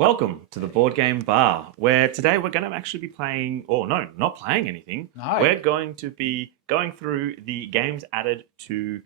Welcome to the Board Game Bar, where today we're going to actually be playing, or no, not playing anything. No. We're going to be going through the games added to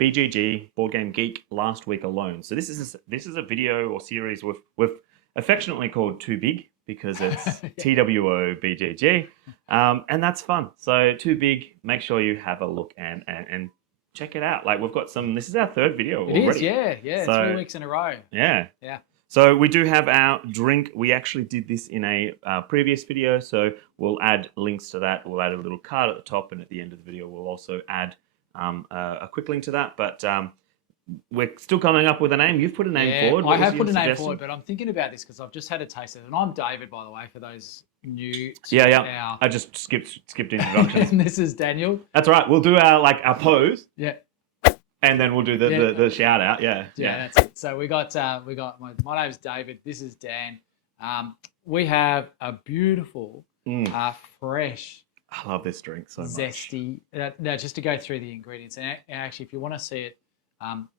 BGG, Board Game Geek, last week alone. So this is a video or series we've affectionately called Too Big because it's TWO BGG, and that's fun. So Too Big, make sure you have a look and check it out. Like we've got some. This is our third video already. It is, yeah. So, 3 weeks in a row. Yeah. Yeah. So we do have our drink. We actually did this in a previous video, so we'll add links to that. We'll add a little card at the top, and at the end of the video, we'll also add a quick link to that. But we're still coming up with a name. You've put a name forward. I have put a name forward, but I'm thinking about this because I've just had a taste of it. And I'm David, by the way, for those new to our... I just skipped introductions. And this is Daniel. That's right. We'll do our pose. Yeah. And then we'll do the shout out. Yeah, that's it. So we got my name's David. This is Dan. We have a beautiful, fresh. I love this drink so much. Zesty. Now, just to go through the ingredients, and actually, if you want to see it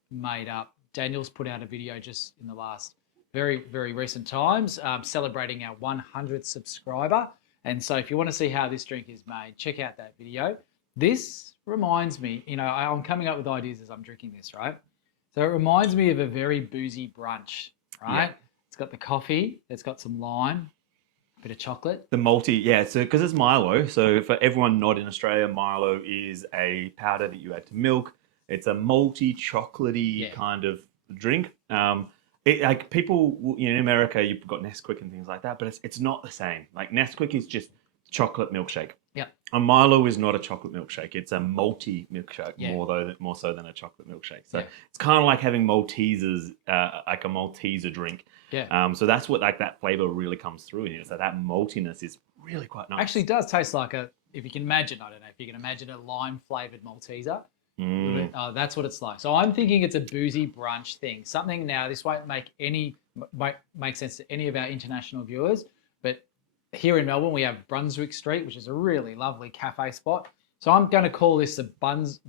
made up, Daniel's put out a video just in the last very, very recent times celebrating our 100th subscriber. And so, if you want to see how this drink is made, check out that video. This reminds me, I'm coming up with ideas as I'm drinking this, right? So it reminds me of a very boozy brunch, right? Yeah. It's got the coffee, it's got some lime, a bit of chocolate. The malty, yeah, so because it's Milo. So for everyone not in Australia, Milo is a powder that you add to milk. It's a malty, chocolatey kind of drink. Like people in America, you've got Nesquik and things like that, but it's not the same. Like Nesquik is just chocolate milkshake. Yeah. A Milo is not a chocolate milkshake. It's a malty milkshake, more so than a chocolate milkshake. So it's kind of like having Maltesers, like a Malteser drink. Yeah. So that's what that flavor really comes through in it. So that maltiness is really quite nice. Actually, it does taste like if you can imagine, I don't know, if you can imagine a lime flavored Malteser. That's what it's like. So I'm thinking it's a boozy brunch thing. Something now. This won't make sense to any of our international viewers, but here in Melbourne, we have Brunswick Street, which is a really lovely cafe spot. So I'm going to call this the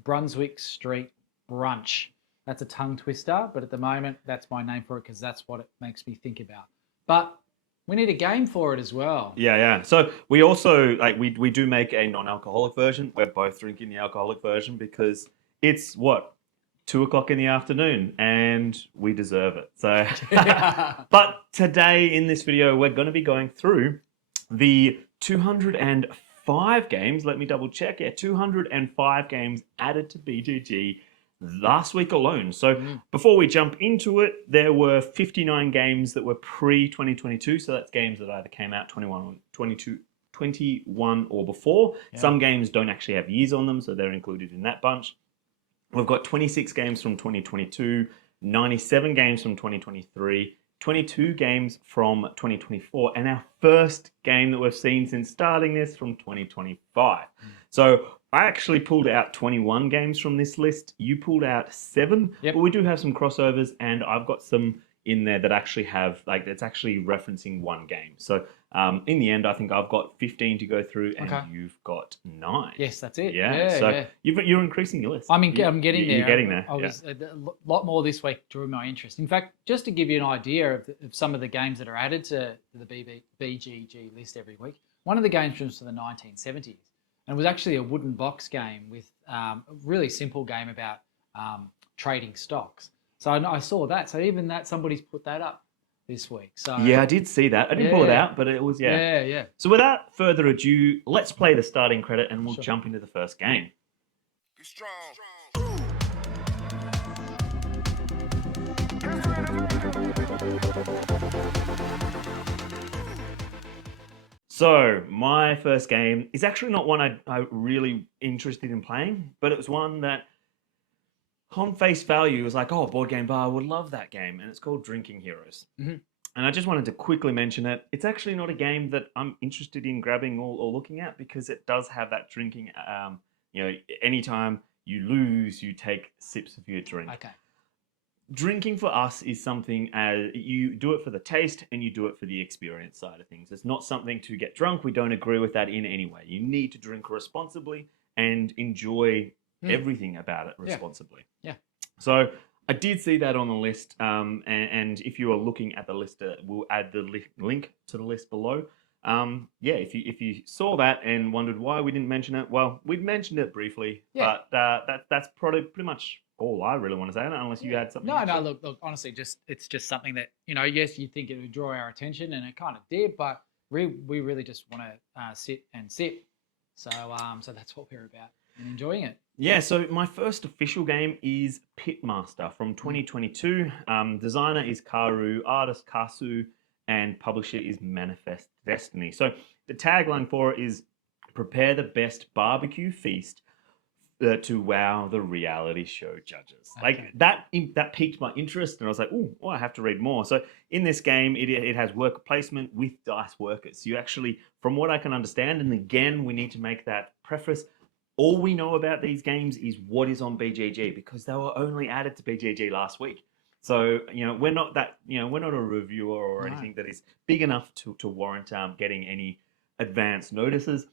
Brunswick Street Brunch. That's a tongue twister, but at the moment, that's my name for it because that's what it makes me think about. But we need a game for it as well. Yeah. So we also, we do make a non-alcoholic version. We're both drinking the alcoholic version because it's, 2 o'clock in the afternoon, and we deserve it. So, But today in this video, we're going to be going through the 205 games, let me double check. Yeah, 205 games added to BGG last week alone. So before we jump into it, there were 59 games that were pre-2022. So that's games that either came out 21 or before. Yeah. Some games don't actually have years on them, so they're included in that bunch. We've got 26 games from 2022, 97 games from 2023, 22 games from 2024, and our first game that we've seen since starting this from 2025. So I actually pulled out 21 games from this list. You pulled out 7, but we do have some crossovers, and I've got some in there that actually have, it's actually referencing one game. So in the end, I think I've got 15 to go through, and you've got 9. Yes, that's it. So you're increasing your list. I'm getting there. You're getting there. I was a lot more this week drew my interest. In fact, just to give you an idea of some of the games that are added to the BGG list every week, one of the games was from the 1970s, and it was actually a wooden box game with a really simple game about trading stocks. So I saw that. So even that, somebody's put that up this week. So yeah, I did see that. I didn't pull it out, but it was Yeah. So without further ado, let's play the starting credit, and we'll jump into the first game. Be strong. So my first game is actually not one I'm really interested in playing, but it was one that on face value was like, Board Game Bar would love that game, and it's called Drinking Heroes. And I just wanted to quickly mention it. It's actually not a game that I'm interested in grabbing or looking at because it does have that drinking. Anytime you lose, you take sips of your drink. Okay. Drinking for us is something you do it for the taste and you do it for the experience side of things. It's not something to get drunk. We don't agree with that in any way. You need to drink responsibly and enjoy everything about it responsibly. Yeah. So I did see that on the list, and if you are looking at the list, we'll add the link to the list below. Yeah, if you saw that and wondered why we didn't mention it, well, we'd mentioned it briefly, Yeah. but that's probably pretty much all I really want to say, unless you Yeah. had something. No, extra. look. Honestly, it's just something that yes, you think it would draw our attention, and it kind of did, but we really just want to sit and sip. So so that's what we're about and enjoying it. Yeah, so my first official game is Pitmaster from 2022. Designer is Karu, artist Kasu, and publisher is Manifest Destiny. So the tagline for it is prepare the best barbecue feast to wow the reality show judges. Like Okay. that piqued my interest, and I was like, oh, I have to read more. So in this game, it has worker placement with dice workers. You actually, from what I can understand, and again, we need to make that preface. All we know about these games is what is on BGG because they were only added to BGG last week. So we're not that we're not a reviewer or No. anything that is big enough to warrant getting any advanced notices.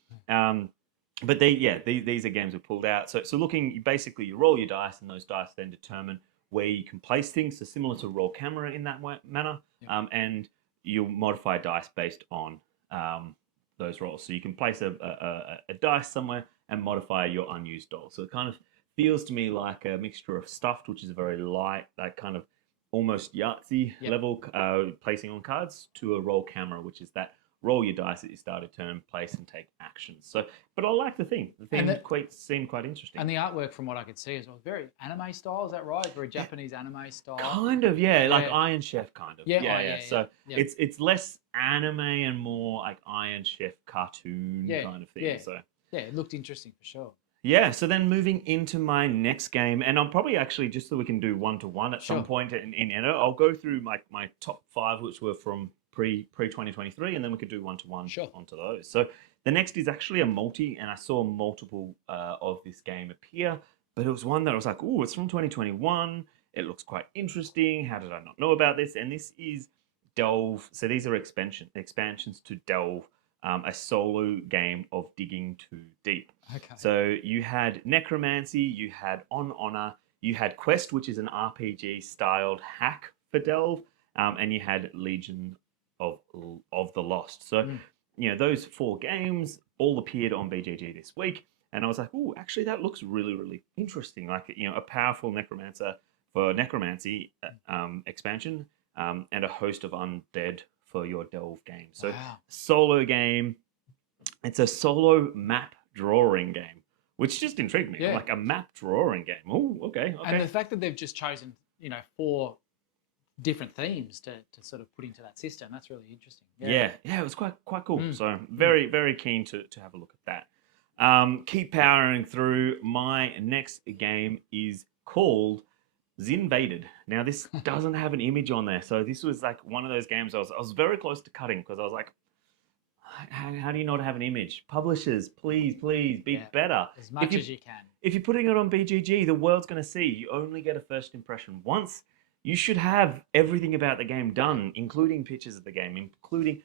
But these are games we pulled out. So looking, basically you roll your dice, and those dice then determine where you can place things. So similar to roll camera in that manner, Yep. and you'll modify dice based on those rolls. So you can place a dice somewhere and modify your unused doll. So it kind of feels to me like a mixture of Stuffed, which is a very light, like kind of almost Yahtzee level placing on cards, to a roll camera, which is that roll your dice at your start of turn, place and take actions. So, but I like the theme. The theme seemed quite interesting. And the artwork, from what I could see, is very anime style. Is that right? Very Japanese anime style. Kind of, yeah, like Iron Chef, kind of. Yeah. So it's less anime and more like Iron Chef cartoon kind of thing. Yeah. So yeah, it looked interesting for sure. Yeah, so then moving into my next game, and I'm probably actually, just so we can do one-to-one at some point in it, I'll go through my top 5, which were from pre-2023, and then we could do one-to-one onto those. So the next is actually a multi, and I saw multiple of this game appear, but it was one that I was like, oh, it's from 2021. It looks quite interesting. How did I not know about this? And this is Delve. So these are expansions to Delve, a solo game of digging too deep. Okay. So you had Necromancy, you had On Honor, you had Quest, which is an RPG styled hack for Delve, and you had Legion of the Lost. So those 4 games all appeared on BGG this week, and I was like, oh, actually that looks really, really interesting. Like a powerful necromancer for Necromancy expansion, and a host of undead for your Delve game. So solo game. It's a solo map drawing game, which just intrigued me. Like a map drawing game. Oh, okay. And the fact that they've just chosen 4 different themes to sort of put into that system, that's really interesting. Yeah, it was quite cool. So very, very keen to have a look at that. Keep powering through. My next game is called Zinvaded. Now this doesn't have an image on there, so this was like one of those games I was very close to cutting, because I was like, how do you not have an image? Publishers, please be better. As much as you can. If you're putting it on BGG, the world's going to see. You only get a first impression once. You should have everything about the game done, including pictures of the game, including,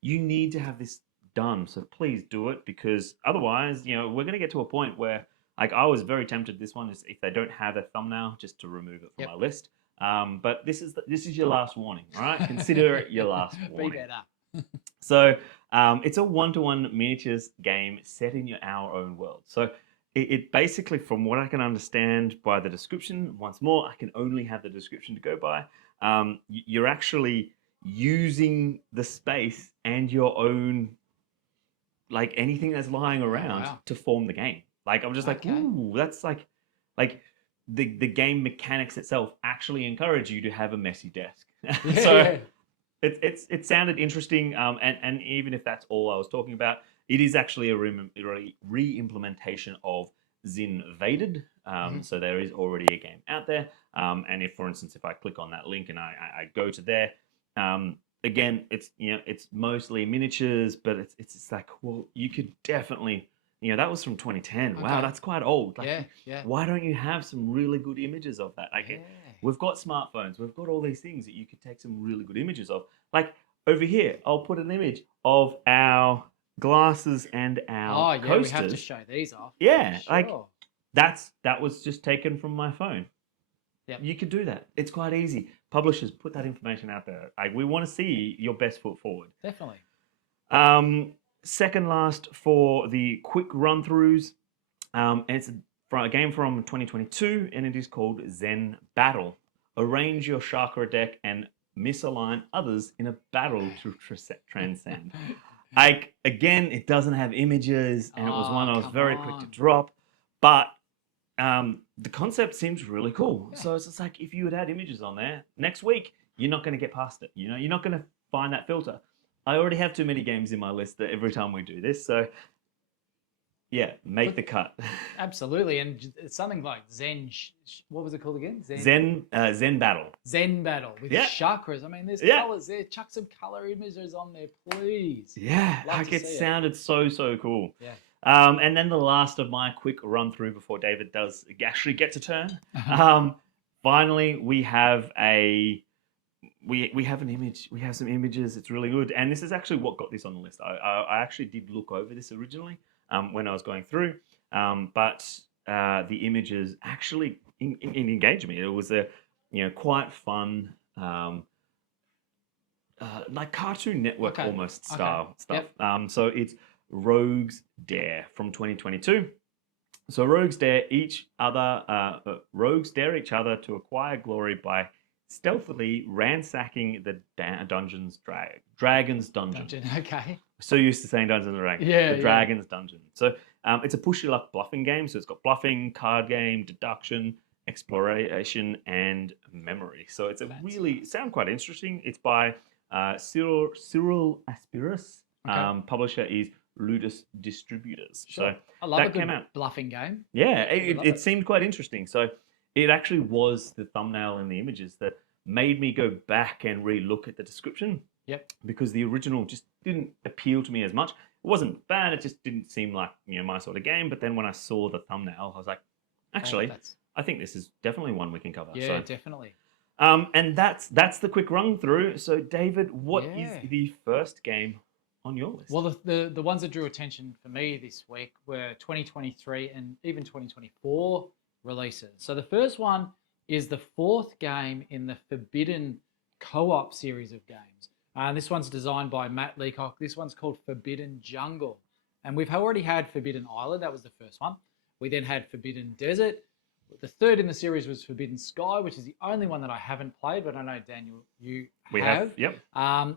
you need to have this done. So please do it, because otherwise, we're going to get to a point where, I was very tempted, this one is, if they don't have a thumbnail, just to remove it from my list. But this is your last warning, all right? Consider it your last warning. Be better. So it's a one-to-one miniatures game set in our own world. So it basically, from what I can understand by the description, once more, I can only have the description to go by, you're actually using the space and your own, anything that's lying around to form the game. I'm just ooh, that's like the game mechanics itself actually encourage you to have a messy desk. It sounded interesting, and even if that's all I was talking about, it is actually a re-implementation of Zinvaded. So there is already a game out there, and if, for instance, if I click on that link and I go to there, again, it's mostly miniatures, but it's just like, well, you could definitely, that was from 2010. Wow, that's quite old. Why don't you have some really good images of that? We've got smartphones. We've got all these things that you could take some really good images of. Over here, I'll put an image of our glasses and our coasters. We have to show these off. Yeah, sure. That was just taken from my phone. Yep. You could do that. It's quite easy. Publishers, put that information out there. Like, we want to see your best foot forward. Definitely. Second last for the quick run-throughs, and it's a game from 2022, and it is called Zen Battle. Arrange your chakra deck and misalign others in a battle to transcend. Like, again, it doesn't have images, and it was one I was very quick to drop, but the concept seems really cool. Yeah. So it's just like, if you had images on there, next week, you're not going to get past it. You know, you're not going to find that filter. I already have too many games in my list that every time we do this, so yeah, make the cut. Absolutely, and it's something like Zen. What was it called again? Zen Battle. Zen Battle with chakras. I mean, there's colors there. Chuck some color images on there, please. Yeah, Love like to it see sounded so cool. Yeah. And then the last of my quick run through before David does actually get to turn. Finally, we have we have an image. We have some images. It's really good. And this is actually what got this on the list. I actually did look over this originally when I was going through, but the images actually engaged me. It was a quite fun, like Cartoon Network almost style stuff. Yep. So it's Rogues Dare from 2022. So rogues dare each other to acquire glory by stealthily ransacking the Dragon's Dungeon. Okay. So used to saying Dungeons and Dragons. The Dragon's Dungeon. So it's a push your luck bluffing game. So it's got bluffing, card game, deduction, exploration, and memory. So it's sound quite interesting. It's by Cyril Aspirus. Okay. Publisher is Ludus Distributors. Sure. So I love that a good came out. bluffing game. Yeah, it seemed quite interesting. So it actually was the thumbnail and the images that made me go back and re-look at the description. Yep. Because the original just didn't appeal to me as much. It wasn't bad. It just didn't seem like my sort of game. But then when I saw the thumbnail, I was like, actually, I think this is definitely one we can cover. Yeah, definitely. And that's the quick run through. So David, what is the first game on your list? Well, the ones that drew attention for me this week were 2023 and even 2024 releases. So the first one is the fourth game in the Forbidden co-op series of games. This one's designed by Matt Leacock. This one's called Forbidden Jungle. And we've already had Forbidden Island. That was the first one. We then had Forbidden Desert. The third in the series was Forbidden Sky, which is the only one that I haven't played, but I know, Daniel, we have. Yep.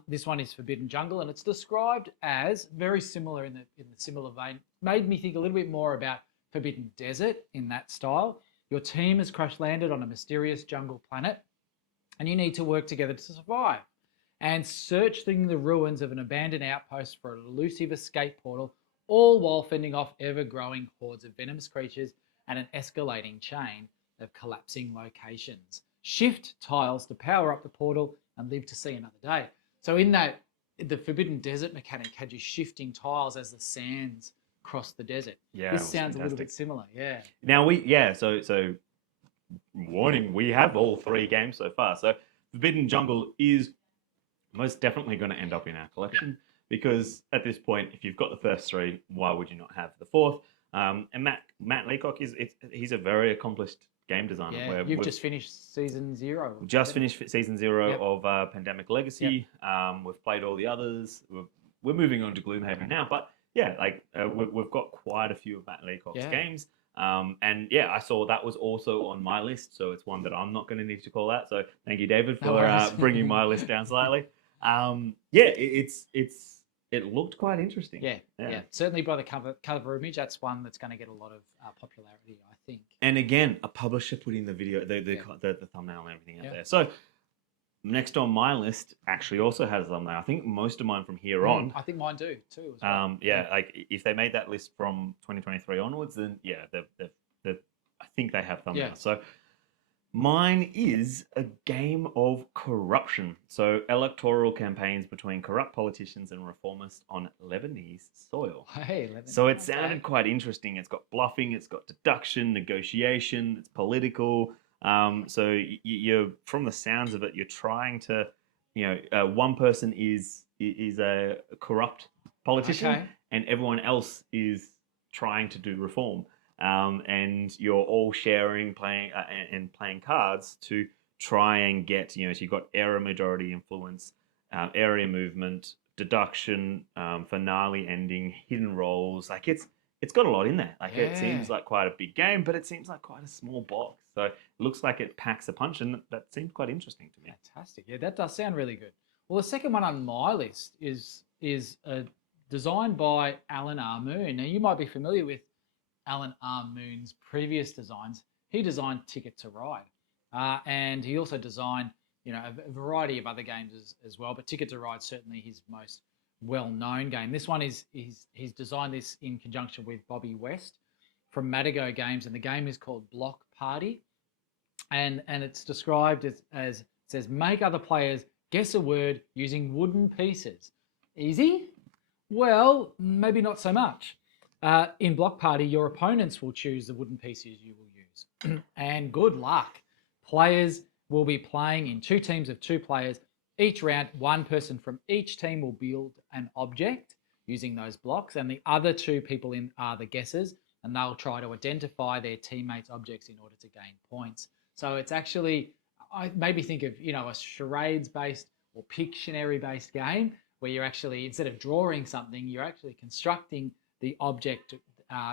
This one is Forbidden Jungle, and it's described as very similar in the similar vein. Made me think a little bit more about Forbidden Desert in that style. Your team has crash landed on a mysterious jungle planet, and you need to work together to survive and search through the ruins of an abandoned outpost for an elusive escape portal, all while fending off ever-growing hordes of venomous creatures and an escalating chain of collapsing locations. Shift tiles to power up the portal and live to see another day. So in that, the Forbidden Desert mechanic had you shifting tiles as the sands cross the desert. Yeah, this sounds a little bit similar. Yeah. Now so warning, we have all three games so far. So Forbidden Jungle is most definitely going to end up in our collection because at this point, if you've got the first three, why would you not have the fourth? And Matt Leacock he's a very accomplished game designer. Yeah, you've just finished season 0. Just finished season 0 of Pandemic Legacy. We've played all the others. We're moving on to Gloomhaven now, but yeah, we've got quite a few of Matt Leacock's games. And yeah, I saw that was also on my list, so it's one that I'm not going to need to call out. So thank you, David, for bringing my list down slightly. It looked quite interesting. Yeah. Certainly by the cover image, that's one that's going to get a lot of popularity, I think. And again, a publisher putting the video, the thumbnail and everything out there. So next on my list actually also has a thumbnail. I think most of mine from here on. I think mine do too. As well. Like if they made that list from 2023 onwards, then I think they have thumbnails. Yeah. So mine is a game of corruption. So electoral campaigns between corrupt politicians and reformists on Lebanese soil. Hey, so it sounded quite interesting. It's got bluffing, it's got deduction, negotiation, it's political. So you're from the sounds of it, you're trying to, one person is a corrupt politician and everyone else is trying to do reform. and you're all sharing, playing, and playing cards to try and get, so you've got area majority influence, area movement, deduction, finale ending, hidden rolls. Like it's got a lot in there. Like it seems like quite a big game, but it seems like quite a small box. So it looks like it packs a punch, and that seems quite interesting to me. Fantastic. Yeah, that does sound really good. Well, the second one on my list is designed by Alan R. Moon. Now, you might be familiar with Alan R. Moon's previous designs. He designed Ticket to Ride, and he also designed a variety of other games as well. But Ticket to Ride certainly his most well-known game. This one he's designed this in conjunction with Bobby West from Madigo Games, and the game is called Block Party, and it's described as it says, make other players guess a word using wooden pieces. Easy? Well, maybe not so much. In Block Party, your opponents will choose the wooden pieces you will use. And good luck. Players will be playing in 2 teams of 2 players. Each round, one person from each team will build an object using those blocks, and the other 2 people in are the guessers, and they'll try to identify their teammates' objects in order to gain points. So it's actually, I maybe think of, a charades-based or Pictionary-based game where you're actually, instead of drawing something, you're actually constructing the object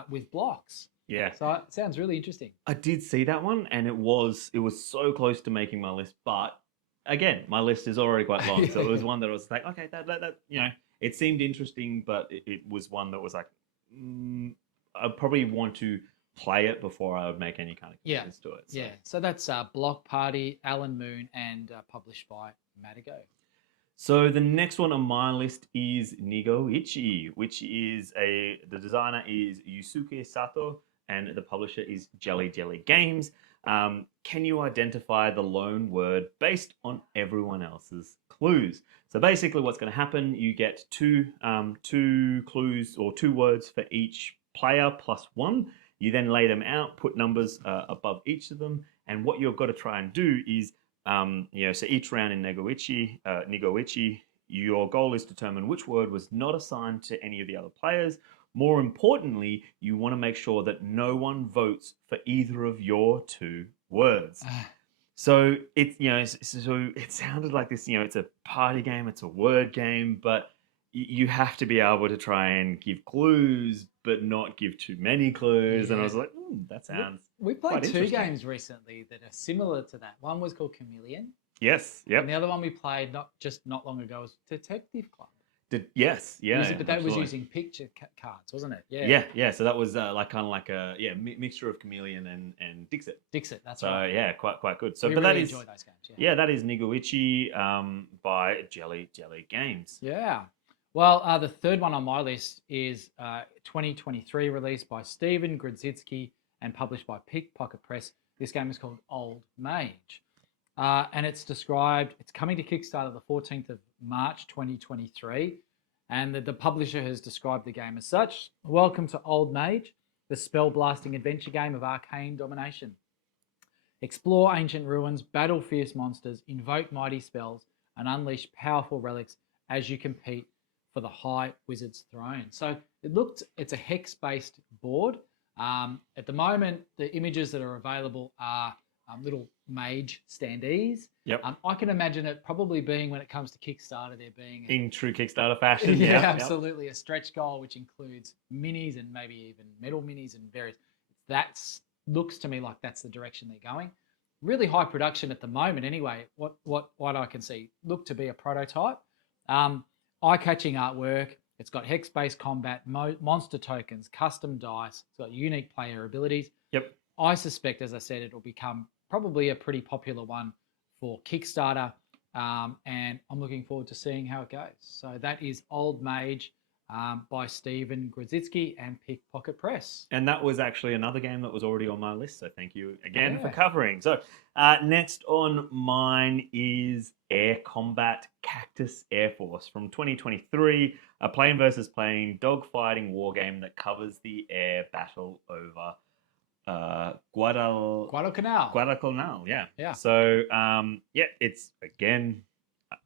with blocks. Yeah. So it sounds really interesting. I did see that one, and it was so close to making my list, but again, my list is already quite long, so it was one that I was like, okay, that it seemed interesting, but it was one that was like, I probably want to play it before I would make any kind of commitments to it. So. Yeah, so that's Block Party, Alan Moon, and published by Madigo. So the next one on my list is Nigoichi, which is the designer is Yusuke Sato, and the publisher is Jelly Jelly Games. Can you identify the lone word based on everyone else's clues? So basically what's going to happen, you get two clues or 2 words for each player plus 1. You then lay them out, put numbers above each of them, and what you've got to try and do is, so each round in Nigoichi, your goal is to determine which word was not assigned to any of the other players. More importantly, you want to make sure that no one votes for either of your 2 words. So it sounded like this. It's a party game, it's a word game, but you have to be able to try and give clues, but not give too many clues. Yeah. And I was like, that sounds. We played 2 games recently that are similar to that. One was called Chameleon. Yes. Yep. And the other one we played not long ago was Detective Club. Yes, yeah. But that was using picture cards, wasn't it? Yeah. Yeah. So that was like a mixture of Chameleon and Dixit. Dixit, that's right. So yeah, quite good. So we but really that is enjoy those games. Yeah, that is Nigoichi by Jelly Games. Yeah. Well, the third one on my list is 2023 released by Steven Grodzitsky and published by Pickpocket Press. This game is called Old Mage. And it's coming to Kickstarter the 14th of March 2023. And the publisher has described the game as such. Welcome to Old Mage, the spell-blasting adventure game of arcane domination. Explore ancient ruins, battle fierce monsters, invoke mighty spells, and unleash powerful relics as you compete for the High Wizard's Throne. So it's a hex-based board. At the moment, the images that are available are little mage standees. Yep. I can imagine it probably being, when it comes to Kickstarter, there being in true Kickstarter fashion. Yeah, absolutely. A stretch goal which includes minis and maybe even metal minis and various. That looks to me like that's the direction they're going. Really high production at the moment, anyway. What I can see look to be a prototype. Eye-catching artwork. It's got hex-based combat, monster tokens, custom dice. It's got unique player abilities. Yep. I suspect, as I said, it'll become probably a pretty popular one for Kickstarter, and I'm looking forward to seeing how it goes. So that is Old Mage by Steven Grodzitsky and Pickpocket Press. And that was actually another game that was already on my list, so thank you again for covering. So next on mine is Air Combat Cactus Air Force from 2023, a plane versus plane dogfighting war game that covers the air battle over Guadalcanal, yeah. So, it's, again,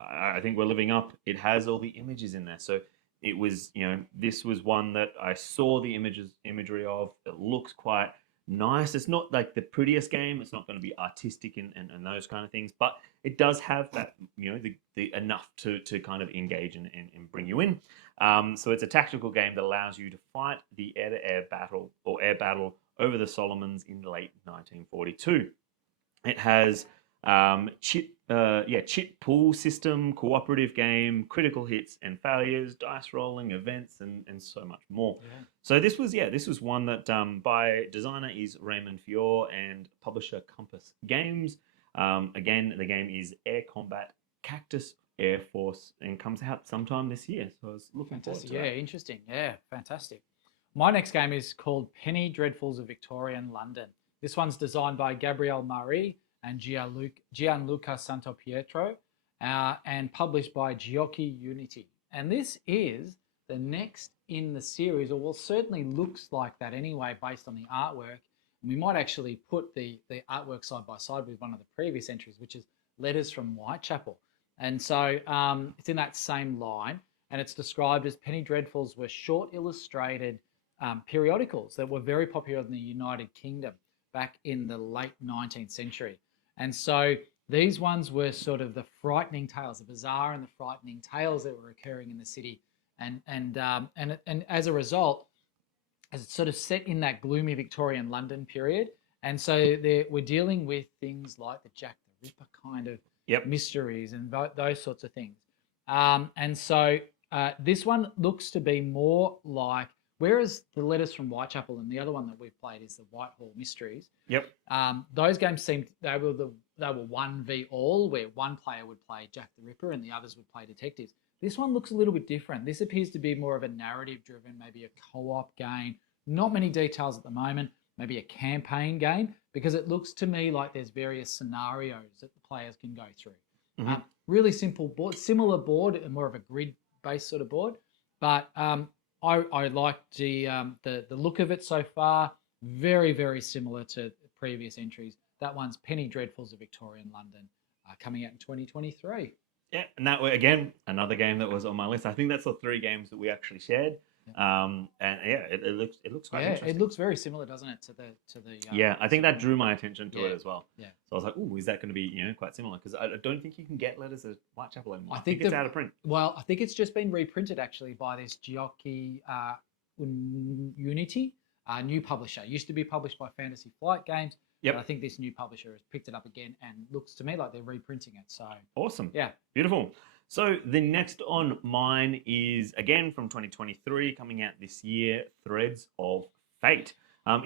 I think we're living up. It has all the images in there. So it was, this was one that I saw the imagery of. It looks quite nice. It's not like the prettiest game. It's not going to be artistic and those kind of things, but it does have that, the enough to kind of engage and bring you in. So it's a tactical game that allows you to fight the air-to-air battle or air battle over the Solomons in late 1942. It has chit pool system, cooperative game, critical hits and failures, dice rolling, events, and so much more. Yeah. So this was one that by designer is Raymond Fior and publisher Compass Games. Again, the game is Air Combat Cactus Air Force and comes out sometime this year. So I was looking forward to that. Interesting. Yeah, fantastic. My next game is called Penny Dreadfuls of Victorian London. This one's designed by Gabrielle Marie and Gianluca Santopietro and published by Giochi Unity. And this is the next in the series, or well, certainly looks like that anyway, based on the artwork. And we might actually put the artwork side by side with one of the previous entries, which is Letters from Whitechapel. And so it's in that same line, and it's described as Penny Dreadfuls were short illustrated periodicals that were very popular in the United Kingdom back in the late 19th century. And so these ones were sort of the frightening tales, the bizarre and the frightening tales that were occurring in the city. And as a result, as it's sort of set in that gloomy Victorian London period. And so we're dealing with things like the Jack the Ripper kind of mysteries and those sorts of things. And so this one looks to be more like, whereas the Letters from Whitechapel and the other one that we've played is the Whitehall Mysteries. Yep. Those games they were 1v all, where one player would play Jack the Ripper and the others would play detectives. This one looks a little bit different. This appears to be more of a narrative-driven, maybe a co-op game. Not many details at the moment. Maybe a campaign game, because it looks to me like there's various scenarios that the players can go through. Mm-hmm. Really simple board, similar board, and more of a grid-based sort of board. But I like the look of it so far. Very, very similar to previous entries. That one's Penny Dreadfuls of Victorian London, coming out in 2023. Yeah, and that way, again, another game that was on my list. I think that's the 3 games that we actually shared. And yeah, it looks quite interesting. It looks very similar, doesn't it, to the yeah, I think that drew my attention to it as well. Yeah. So I was like, "Ooh, is that going to be quite similar?" Because I don't think you can get Letters of Whitechapel anymore. I think it's out of print. Well, I think it's just been reprinted actually by this Giochi Unity, new publisher. It used to be published by Fantasy Flight Games. Yep. But I think this new publisher has picked it up again and looks to me like they're reprinting it. So awesome. Yeah. Beautiful. So the next on mine is, again, from 2023, coming out this year, Threads of Fate.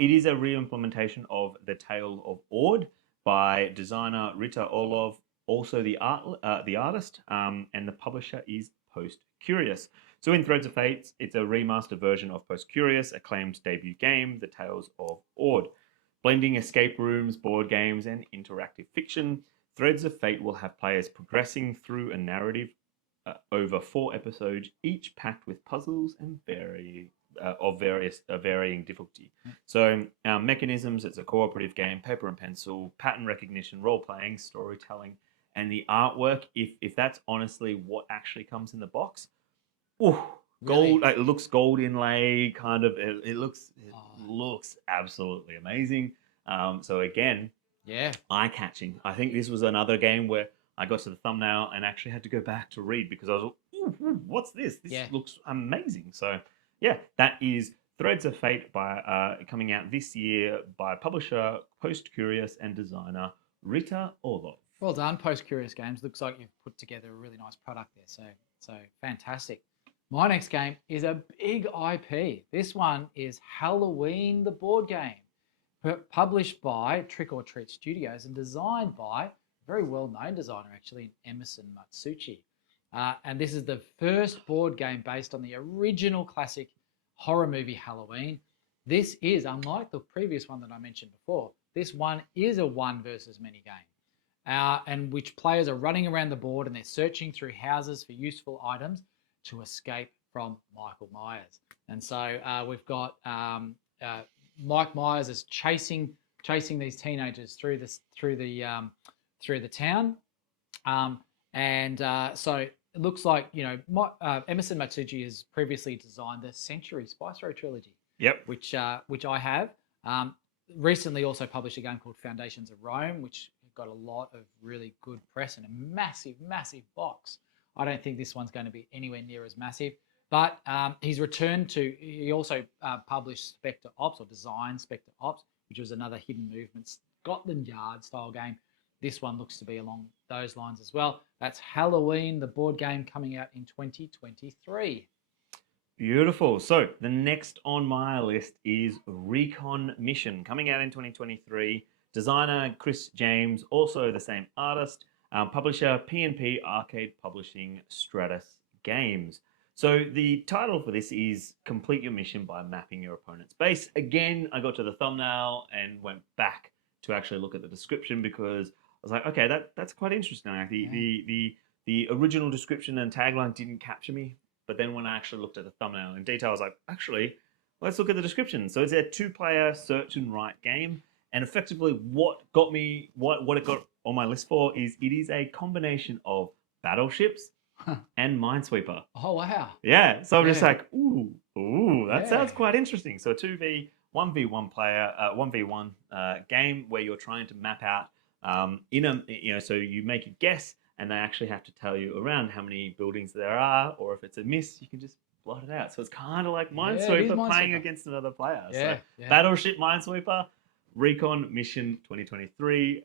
It is a re-implementation of The Tale of Ord by designer Rita Orlov, also the artist, and the publisher is Post Curious. So in Threads of Fate, it's a remastered version of Post Curious, acclaimed debut game, The Tales of Ord. Blending escape rooms, board games, and interactive fiction, Threads of Fate will have players progressing through a narrative over 4 episodes, each packed with puzzles and varying difficulty. So mechanisms, it's a cooperative game, paper and pencil, pattern recognition, role-playing, storytelling, and the artwork, if that's honestly what actually comes in the box, gold, it looks gold inlay, kind of, it looks absolutely amazing. So again, eye-catching. I think this was another game where I got to the thumbnail and actually had to go back to read because I was like, ooh, what's this? This looks amazing. So yeah, that is Threads of Fate by coming out this year by publisher Post Curious and designer Rita Orlov. Well done, Post Curious Games. Looks like you've put together a really nice product there. So fantastic. My next game is a big IP. This one is Halloween, the board game, published by Trick or Treat Studios and designed by a very well-known designer, actually, Emerson Matsuuchi. And this is the first board game based on the original classic horror movie Halloween. This is, unlike the previous one that I mentioned before, this one is a one versus many game, and which players are running around the board and they're searching through houses for useful items to escape from Michael Myers. And so we've got Mike Myers is chasing these teenagers through the town, so it looks like, Emerson Matsuji has previously designed the Century Spice Road trilogy. Yep. Which I have. Recently also published a game called Foundations of Rome, which got a lot of really good press and a massive, massive box. I don't think this one's going to be anywhere near as massive. But he also published Spectre Ops, or designed Spectre Ops, which was another hidden movement Scotland Yard style game. This one looks to be along those lines as well. That's Halloween, the board game, coming out in 2023. Beautiful. So the next on my list is Recon Mission, coming out in 2023. Designer Chris James, also the same artist. Publisher P&P Arcade Publishing, Stratus Games. So the title for this is Complete Your Mission by Mapping Your Opponent's Base. Again, I got to the thumbnail and went back to actually look at the description because I was like, okay, that's quite interesting. Like the original description and tagline didn't capture me. But then when I actually looked at the thumbnail in detail, I was like, actually, let's look at the description. So it's a 2-player search and write game. And effectively what it got on my list for is it is a combination of battleships and Minesweeper. Oh, wow. Yeah. So I'm just like, ooh, that sounds Yeah. quite interesting. So a 1v1 player, 1v1 game where you're trying to map out so you make a guess and they actually have to tell you around how many buildings there are, or if it's a miss, you can just blot it out. So it's kind of like Minesweeper playing against another player. Yeah, So Battleship Minesweeper, Recon Mission 2023.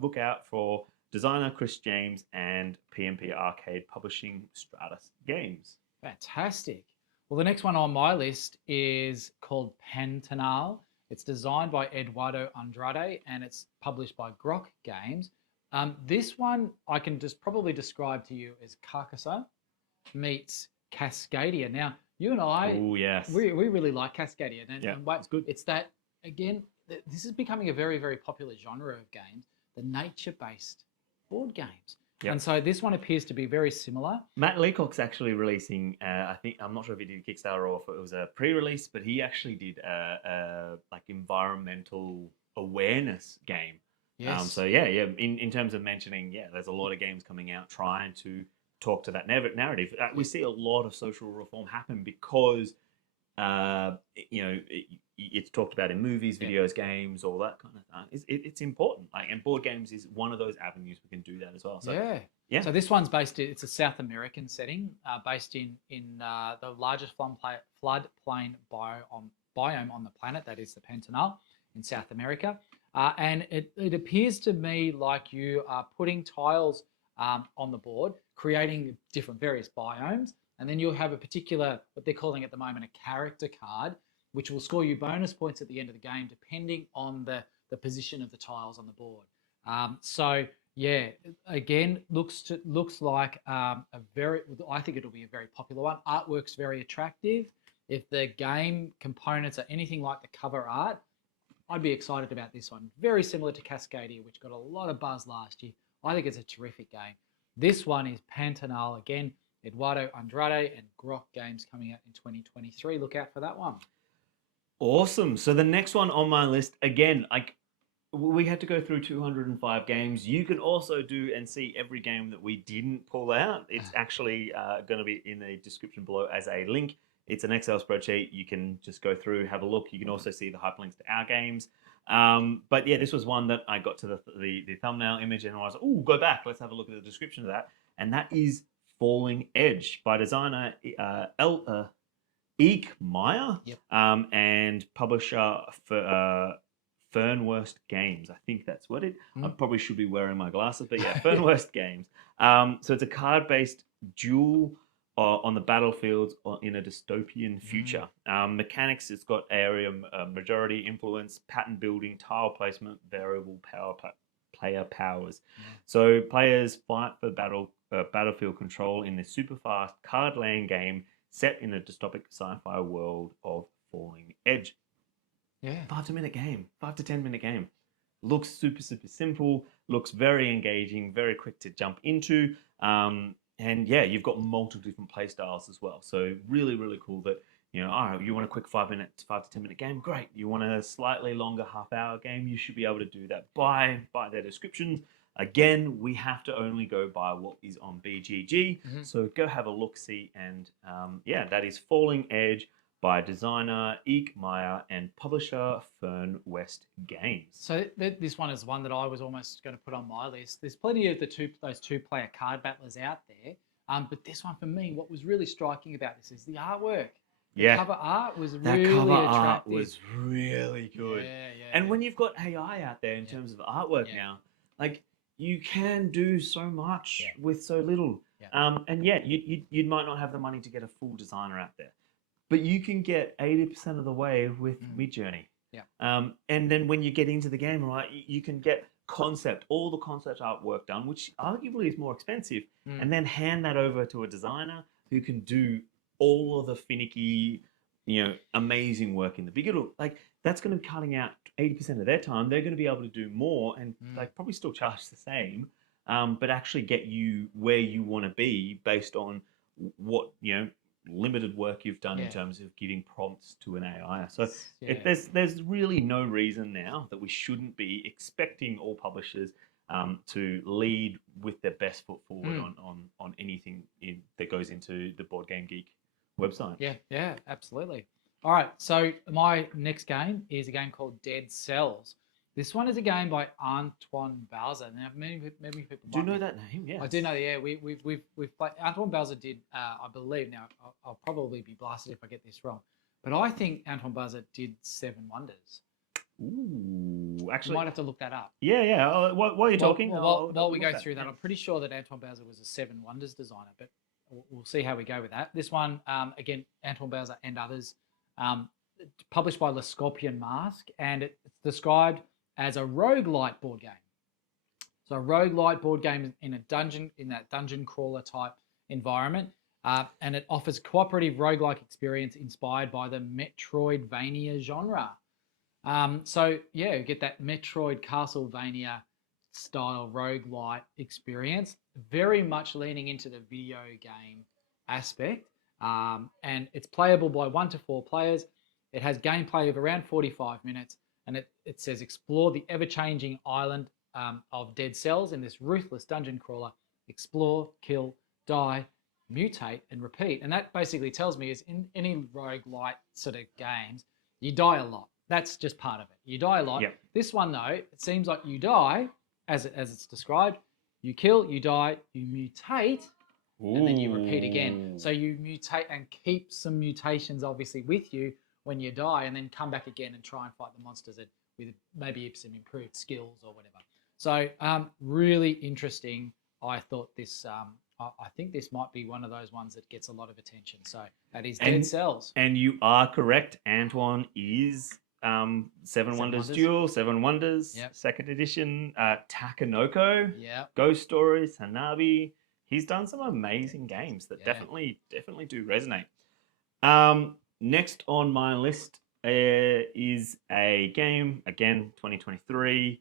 Look out for designer Chris James and P&P Arcade Publishing, Stratus Games. Fantastic. Well, the next one on my list is called Pantanal. It's designed by Eduardo Andrade and it's published by Grok Games. This one I can just probably describe to you as Carcassonne meets Cascadia. Now, you and I, we really like Cascadia. And it's good. It's that, again, this is becoming a very, very popular genre of games, the nature-based board games. Yep. And so this one appears to be very similar. Matt Leacock's actually releasing, I'm not sure if he did Kickstarter or if it was a pre-release, but he actually did a environmental awareness game. Yes. In terms of mentioning, there's a lot of games coming out trying to talk to that narrative. We see a lot of social reform happen because, it's talked about in movies, videos, games, all that kind of stuff. It's important. And board games is one of those avenues we can do that as well. So, So this one's it's a South American setting, based in the largest floodplain biome on the planet, that is the Pantanal in South America. And it appears to me like you are putting tiles on the board, creating various biomes, and then you'll have a particular, what they're calling at the moment, a character card, which will score you bonus points at the end of the game, depending on the position of the tiles on the board. Again, looks like I think it'll be a very popular one. Artwork's very attractive. If the game components are anything like the cover art, I'd be excited about this one. Very similar to Cascadia, which got a lot of buzz last year. I think it's a terrific game. This one is Pantanal again, Eduardo Andrade and Grok Games, coming out in 2023. Look out for that one. Awesome. So the next one on my list, again, we had to go through 205 games. You can also do and see every game that we didn't pull out. It's actually going to be in the description below as a link. It's an Excel spreadsheet. You can just go through, have a look. You can also see the hyperlinks to our games. But yeah, this was one that I got to the thumbnail image and I was like, oh, go back. Let's have a look at the description of that. And that is Falling Edge by designer Eek Meyer, and publisher for Fernwurst Games. I think that's what it. I probably should be wearing my glasses, but yeah, Fernwurst Games. So it's a card-based duel on the battlefields in a dystopian future. Mechanics, it's got area majority influence, pattern building, tile placement, variable player powers. So players fight for battlefield control in this super fast card laying game set in a dystopic sci-fi world of Falling Edge. 5 to 10 minute game. Looks super simple, looks very engaging, very quick to jump into. And yeah, you've got multiple different play styles as well. So really, really cool that, you want a quick 5 to 10 minute game, great. You want a slightly longer half-hour game, you should be able to do that by their descriptions. Again, we have to only go by what is on BGG. Mhm. So go have a look-see. And yeah, that is Falling Edge by designer Eek Meyer and publisher Fern West Games. So this one is one that I was almost going to put on my list. There's plenty of those two-player card battlers out there, but this one for me, what was really striking about this is the artwork. The Yeah, cover art was that really cover art attractive. was really good. Yeah. And when you've got AI out there in terms of artwork now, like you can do so much with so little. Yeah. And yeah, you might not have the money to get a full designer out there, but you can get 80% of the way with Midjourney. Yeah. And then when you get into the game, right, you can get all the concept artwork done, which arguably is more expensive, and then hand that over to a designer who can do all of the finicky, amazing work in the bigger. Like that's going to be cutting out 80% of their time. They're going to be able to do more and like probably still charge the same, but actually get you where you want to be based on what limited work you've done in terms of giving prompts to an AI. So there's really no reason now that we shouldn't be expecting all publishers to lead with their best foot forward on anything that goes into the Board Game Geek website. Yeah, absolutely. All right, so my next game is a game called Dead Cells. This one is a game by Antoine Bauza. Now, many people do you know that name? Yeah, I do know. Yeah, we've played. Antoine Bauza did, I believe. Now, I'll probably be blasted if I get this wrong, but I think Antoine Bauza did Seven Wonders. Ooh, actually, you might have to look that up. Yeah. While you're talking, while we go through that, I'm pretty sure that Antoine Bauza was a Seven Wonders designer, but we'll see how we go with that. This one, again, Antoine Bauza and others, published by Le Scorpion Mask, and it's described as a roguelite board game. So a roguelite board game in that dungeon crawler type environment, and it offers cooperative roguelike experience inspired by the Metroidvania genre. So yeah, you get that Metroid Castlevania style roguelite experience, very much leaning into the video game aspect, and it's playable by 1 to 4 players. It has gameplay of around 45 minutes, and it says explore the ever-changing island of Dead Cells in this ruthless dungeon crawler. Explore, kill, die, mutate, and repeat. And that basically tells me is in any roguelite sort of games, you die a lot. That's just part of it. You die a lot. Yep. This one, though, it seems like you die, as it's described. You kill, you die, you mutate, and then you repeat again. So you mutate and keep some mutations, obviously, with you when you die, and then come back again and try and fight the monsters with maybe some improved skills or whatever. So really interesting. I thought this, I think this might be one of those ones that gets a lot of attention. So that is Dead Cells. And you are correct. Antoine is Seven Wonders Duel, Seven Wonders, second edition, Takanoko, Ghost Stories, Hanabi. He's done some amazing games that definitely do resonate. Next on my list is a game, again, 2023,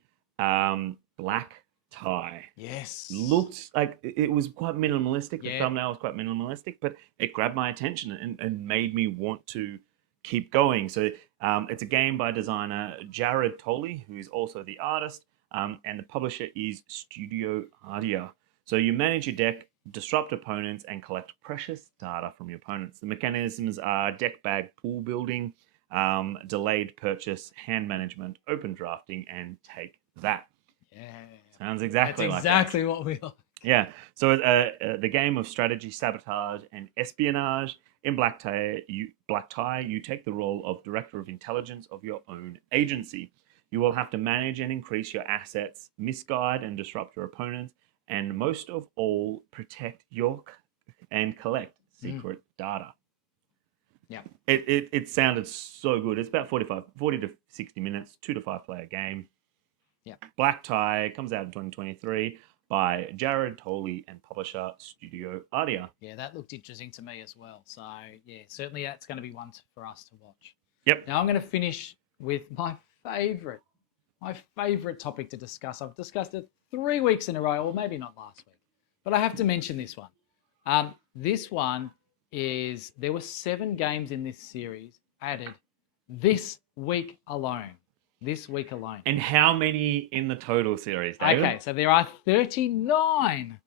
Black Tie. Yes. Looked like it was quite minimalistic. The thumbnail was quite minimalistic, but it grabbed my attention and made me want to keep going. So it's a game by designer Jared Tolley, who is also the artist, and the publisher is Studio Ardia. So you manage your deck, disrupt opponents, and collect precious data from your opponents. The mechanisms are deck bag pool building, delayed purchase, hand management, open drafting, and take that. Yeah. Sounds exactly like that. That's exactly what we like. Yeah. So the game of strategy, sabotage, and espionage. In Black Tie, you take the role of Director of Intelligence of your own agency. You will have to manage and increase your assets, misguide and disrupt your opponents, and most of all, protect and collect secret data. Yeah. It sounded so good. It's about 40 to 60 minutes, 2 to 5 player game. Yeah. Black Tie comes out in 2023 by Jared Tolley and publisher Studio Ardia. Yeah, that looked interesting to me as well. So yeah, certainly that's going to be one for us to watch. Yep. Now I'm going to finish with my favorite topic to discuss. I've discussed it 3 weeks in a row, or maybe not last week, but I have to mention this one. This one is, there were 7 games in this series added this week alone. this week alone. And how many in the total series, David? Okay, so there are 39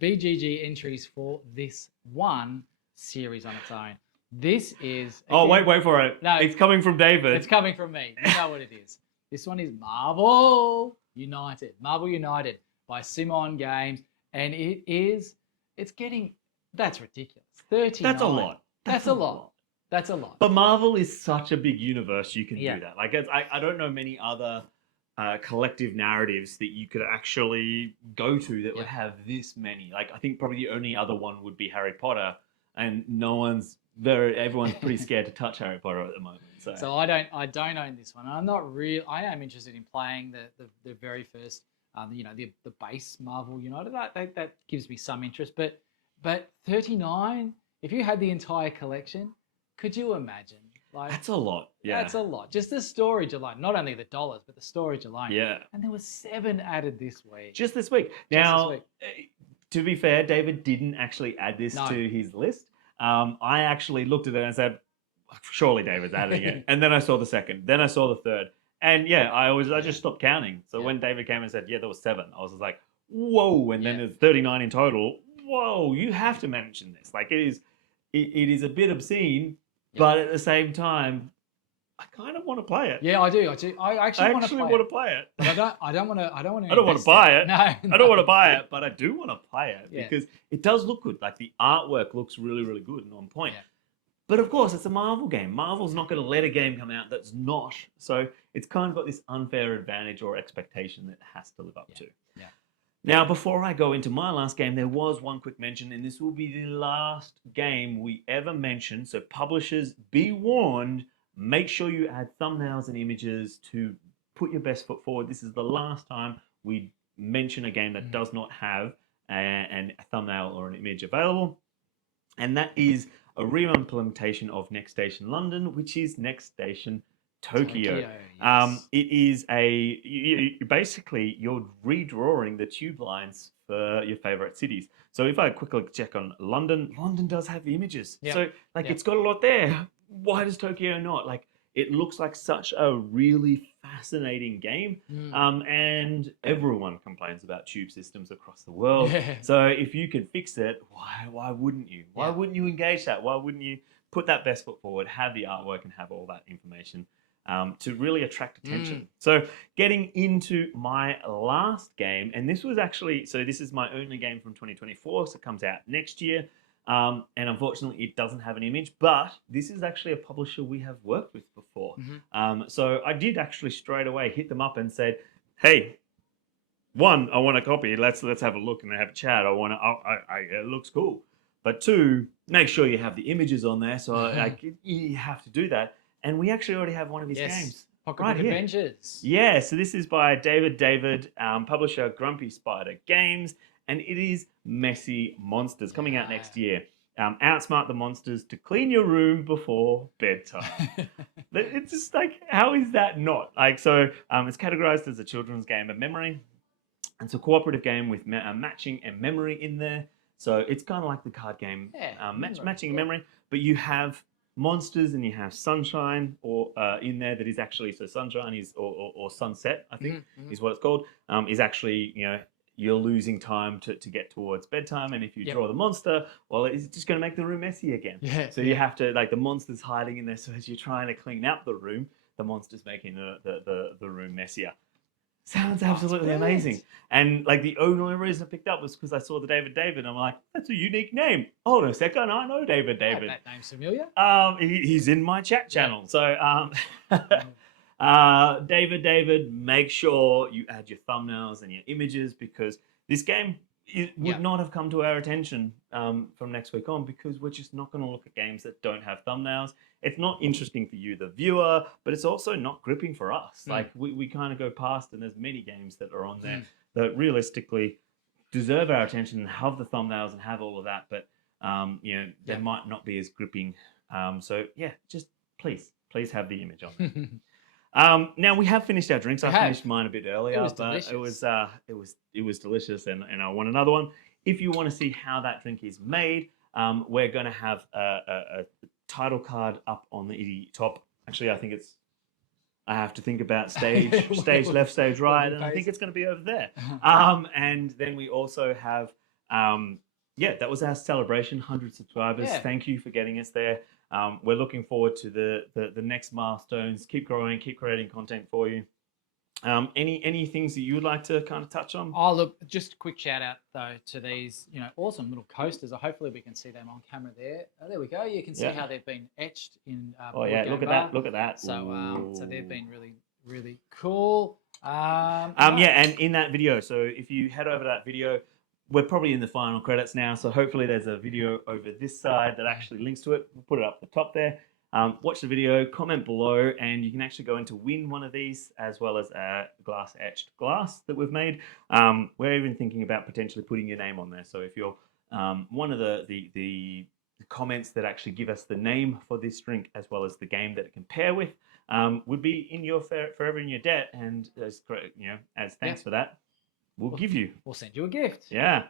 BGG entries for this one series on its own. This is... Oh, wait for it. No, it's coming from David. It's coming from me. You know what it is. This one is Marvel United. Marvel United by Simon Games. And it's getting... That's ridiculous. 39. That's a lot. That's a lot. That's a lot. But Marvel is such a big universe, you can Yeah. do that. Like, I don't know many other collective narratives that you could actually go to that would have this many. Like, I think probably the only other one would be Harry Potter, and everyone's pretty scared to touch Harry Potter at the moment. So I don't own this one. I'm not real. I am interested in playing the very first, the base Marvel United. That gives me some interest. But 39, if you had the entire collection, could you imagine? Like, that's a lot. Yeah, that's a lot. Just the storage alone, not only the dollars, but the storage alone. Yeah. And there was 7 added this week. Just this week. Now, to be fair, David didn't actually add this to his list. I actually looked at it and said, surely David's adding it. And then I saw the second. Then I saw the third. And I just stopped counting. So when David came and said, there was 7, I was like, whoa. And then there's 39 in total. Whoa, you have to mention this. Like, it is a bit obscene, but at the same time, I kind of want to play it. Yeah, I do. I actually want to play it. But I don't want to. I don't want to. I don't want to buy it. No, I don't want to buy it, but I do want to play it Yeah. because it does look good. Like, the artwork looks really, really good and on point. Yeah. But of course, it's a Marvel game. Marvel's not going to let a game come out that's not. So it's kind of got this unfair advantage or expectation that it has to live up to. Yeah. Now, before I go into my last game, there was one quick mention, and this will be the last game we ever mention. So publishers, be warned, make sure you add thumbnails and images to put your best foot forward. This is the last time we mention a game that does not have a thumbnail or an image available. And that is a re-implementation of Next Station London, which is Next Station Tokyo. Yes. It is basically you're redrawing the tube lines for your favorite cities. So if I quickly check on London does have the images. Yep. So it's got a lot there. Why does Tokyo not? Like, it looks like such a really fascinating game. And everyone complains about tube systems across the world. Yeah. So if you can fix it, why wouldn't you? Why wouldn't you engage that? Why wouldn't you put that best foot forward, have the artwork and have all that information to really attract attention? So getting into my last game, and this was actually, this is my only game from 2024, so it comes out next year. And unfortunately, it doesn't have an image, but this is actually a publisher we have worked with before. So I did actually straight away hit them up and said, hey, one, I want a copy. Let's have a look and have a chat. It looks cool. But 2, make sure you have the images on there. So you have to do that. And we actually already have one of his games. Pocketbook Adventures. Yeah, so this is by David, publisher Grumpy Spider Games, and it is Messy Monsters, coming out next year. Outsmart the monsters to clean your room before bedtime. It's just like, how is that not? Like, so it's categorized as a children's game of memory. It's a cooperative game with matching and memory in there. So it's kind of like the card game, matching and memory, but you have monsters and you have sunshine or in there that is actually, so sunshine is or sunset, I think is what it's called, is actually, you're losing time to get towards bedtime, and if you draw the monster, well, it's just going to make the room messy again. So you have to, like, the monster's hiding in there, so as you're trying to clean out the room, the monster's making the room messier. Sounds absolutely amazing. And like, the only reason I picked up was because I saw the David. I'm like, that's a unique name. Hold on a second, I know David. That name's familiar. He's in my chat channel. So David, make sure you add your thumbnails and your images, because this game would not have come to our attention from next week on, because we're just not going to look at games that don't have thumbnails. It's not interesting for you, the viewer, but it's also not gripping for us. Like, we kind of go past, and there's many games that are on there that realistically deserve our attention and have the thumbnails and have all of that, but they might not be as gripping. So just please have the image on there. Now we have finished our drinks. I finished mine a bit earlier, but it was delicious, and I want another one. If you want to see how that drink is made, we're going to have a title card up on the top. Actually, I think it's I have to think about stage left, stage right, and I think it's going to be over there. And then we also have, that was our celebration, 100 subscribers. Yeah. Thank you for getting us there. We're looking forward to the next milestones. Keep growing, keep creating content for you. Any things that you would like to kind of touch on? Oh, look, just a quick shout out though to these, awesome little coasters. Hopefully we can see them on camera there. Oh, there we go. You can see how they've been etched in. Look at that! Look at that! So, so they've been really, really cool. And in that video. So if you head over to that video, we're probably in the final credits now. So hopefully there's a video over this side that actually links to it. We'll put it up the top there. Watch the video, comment below, and you can actually go in to win one of these, as well as a glass etched glass that we've made. We're even thinking about potentially putting your name on there. So if you're one of the comments that actually give us the name for this drink, as well as the game that it can pair with, would be in your forever in your debt. And as thanks for that, we'll send you a gift. Yeah.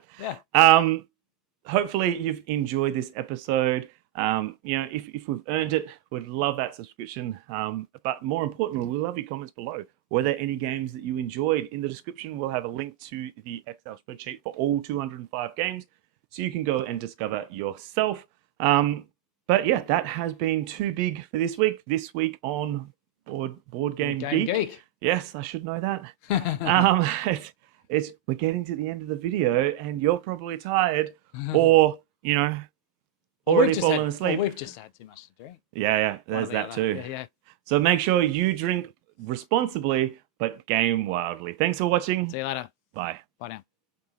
Hopefully you've enjoyed this episode. If we've earned it, we'd love that subscription. But more importantly, we love your comments below. Were there any games that you enjoyed? In the description, we'll have a link to the Excel spreadsheet for all 205 games, so you can go and discover yourself. But yeah, that has been too big for this week. This week on Board Game Geek. Yes, I should know that. We're getting to the end of the video, and you're probably tired, or already fallen asleep. We've just had too much to drink. Yeah, there's that too. Yeah. So make sure you drink responsibly, but game wildly. Thanks for watching. See you later. Bye. Bye now.